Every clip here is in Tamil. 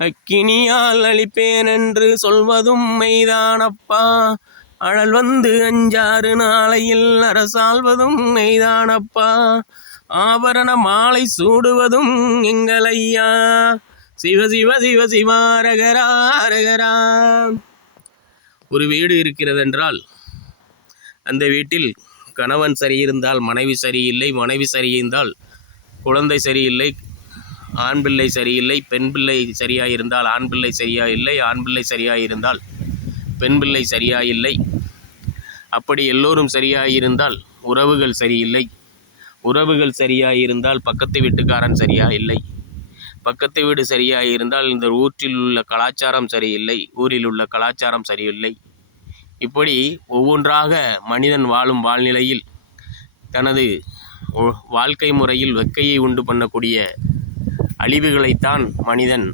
அக்கினியால் அழிப்பேன் என்று சொல்வதும் மெய்தானப்பா. அழல் வந்து அஞ்சாறு நாளையில் அரசாள்வதும் மெய்தானப்பா. ஆபரண மாலை சூடுவதும் எங்களையா. சிவ சிவ சிவ சிவாரகரா அரகரா. ஒரு வீடு இருக்கிறதென்றால் அந்த வீட்டில் கணவன் சரியிருந்தால் மனைவி சரியில்லை, மனைவி சரியிருந்தால் குழந்தை சரியில்லை, ஆண் பிள்ளை சரியில்லை, பெண் பிள்ளை சரியாயிருந்தால் ஆண் பிள்ளை சரியாயில்லை, ஆண் பிள்ளை சரியாயிருந்தால் பெண் பிள்ளை சரியாயில்லை. அப்படி எல்லோரும் சரியாயிருந்தால் உறவுகள் சரியில்லை, உறவுகள் சரியாயிருந்தால் பக்கத்து வீட்டுக்காரன் சரியாயில்லை, பக்கத்து வீடு சரியாயிருந்தால் இந்த ஊற்றில் உள்ள கலாச்சாரம் சரியில்லை, ஊரில் உள்ள கலாச்சாரம் சரியில்லை. இப்படி ஒவ்வொன்றாக மனிதன் வாழும் வாழ்நிலையில் தனது வாழ்க்கை முறையில் வெக்கையை உண்டு பண்ணக்கூடிய அழிவுகளைத்தான் மனிதன்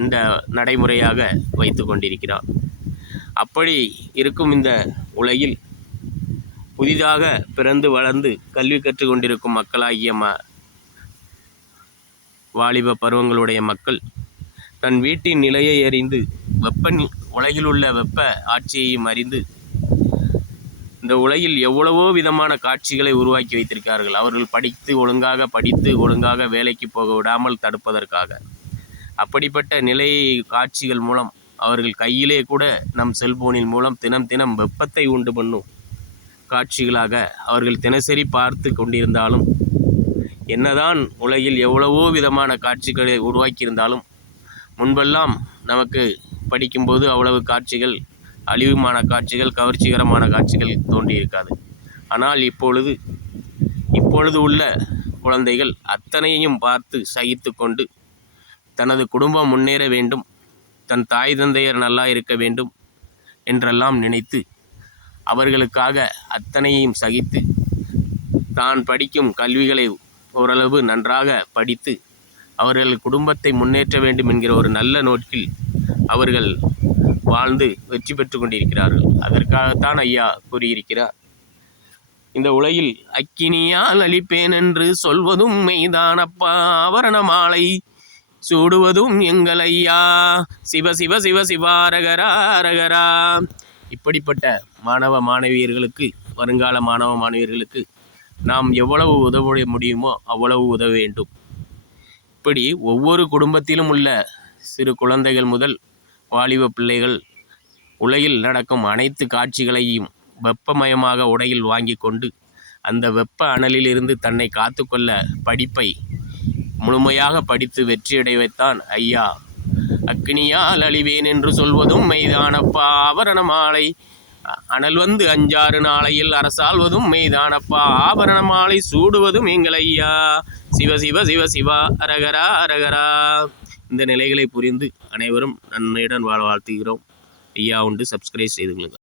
இந்த நடைமுறையாக வைத்து கொண்டிருக்கிறான். அப்படி இருக்கும் இந்த உலகில் புதிதாக பிறந்து வளர்ந்து கல்வி கற்றுக்கொண்டிருக்கும் மக்களாகிய வாலிப பருவங்களுடைய மக்கள் தன் வீட்டின் நிலையை அறிந்து உலகில் உள்ள வெப்ப ஆட்சியையும் அறிந்து இந்த உலகில் எவ்வளவோ விதமான காட்சிகளை உருவாக்கி வைத்திருக்கிறார்கள். அவர்கள் படித்து ஒழுங்காக வேலைக்கு போக விடாமல் தடுப்பதற்காக. அப்படிப்பட்ட நிலை காட்சிகள் மூலம் அவர்கள் கையிலே கூட நம் செல்போனின் மூலம் தினம் வெப்பத்தை உண்டு பண்ணும் காட்சிகளாக அவர்கள் தினசரி பார்த்து கொண்டிருந்தாலும், என்னதான் உலகில் எவ்வளவோ விதமான காட்சிகளை உருவாக்கியிருந்தாலும் முன்பெல்லாம் நமக்கு படிக்கும்போது அவ்வளவு காட்சிகள், அழிவுமான காட்சிகள், கவர்ச்சிகரமான காட்சிகள் தோன்றியிருக்காது. ஆனால் இப்பொழுது உள்ள குழந்தைகள் அத்தனையும் பார்த்து சகித்து கொண்டு தனது குடும்பம் முன்னேற வேண்டும், தன் தாய் தந்தையர் நல்லா இருக்க வேண்டும் என்றெல்லாம் நினைத்து அவர்களுக்காக அத்தனையும் சகித்து தான் படிக்கும் கல்விகளை ஓரளவு நன்றாக படித்து அவர்கள் குடும்பத்தை முன்னேற்ற வேண்டும் என்கிற ஒரு நல்ல நோக்கில் அவர்கள் வாழ்ந்து வெற்றி பெற்று கொண்டிருக்கிறார்கள். அதற்காகத்தான் ஐயா கூறியிருக்கிறார், இந்த உலகில் அக்கினியால் அழிப்பேன் என்று சொல்வதும் மெய்தானப்பா. ஆபரண மாலை சூடுவதும் எங்கள் ஐயா. சிவ சிவ சிவ சிவாரகரா அரகரா. இப்படிப்பட்ட மாணவ மாணவியர்களுக்கு, வருங்கால மாணவ மாணவியர்களுக்கு நாம் எவ்வளவு உதவ முடியுமோ அவ்வளவு உதவ வேண்டும். இப்படி ஒவ்வொரு குடும்பத்திலும் உள்ள சிறு குழந்தைகள் முதல் வாலிப பிள்ளைகள் உலகில் நடக்கும் அனைத்து காட்சிகளையும் வெப்பமயமாக உடையில் வாங்கி கொண்டு அந்த வெப்ப அனலிலிருந்து தன்னை காத்துக்கொள்ள படிப்பை முழுமையாக படித்து வெற்றியடைவைத்தான் ஐயா அக்கினியால் அழிவேன் என்று சொல்வதும் மெய்தானப்பா. ஆபரண மாலை அனல் வந்து அஞ்சாறு நாளையில் அரசாள்வதும் மெய்தானப்பா. ஆபரண மாலை சூடுவதும் எங்கள் ஐயா. சிவ சிவ சிவ சிவா அரகரா அரகரா. இந்த நிலைகளை புரிந்து அனைவரும் நன்மையுடன் வாழ வாழ்த்துகிறோம். ஐயா உண்டு. சப்ஸ்கிரைப் செய்து கொள்ளுங்கள்.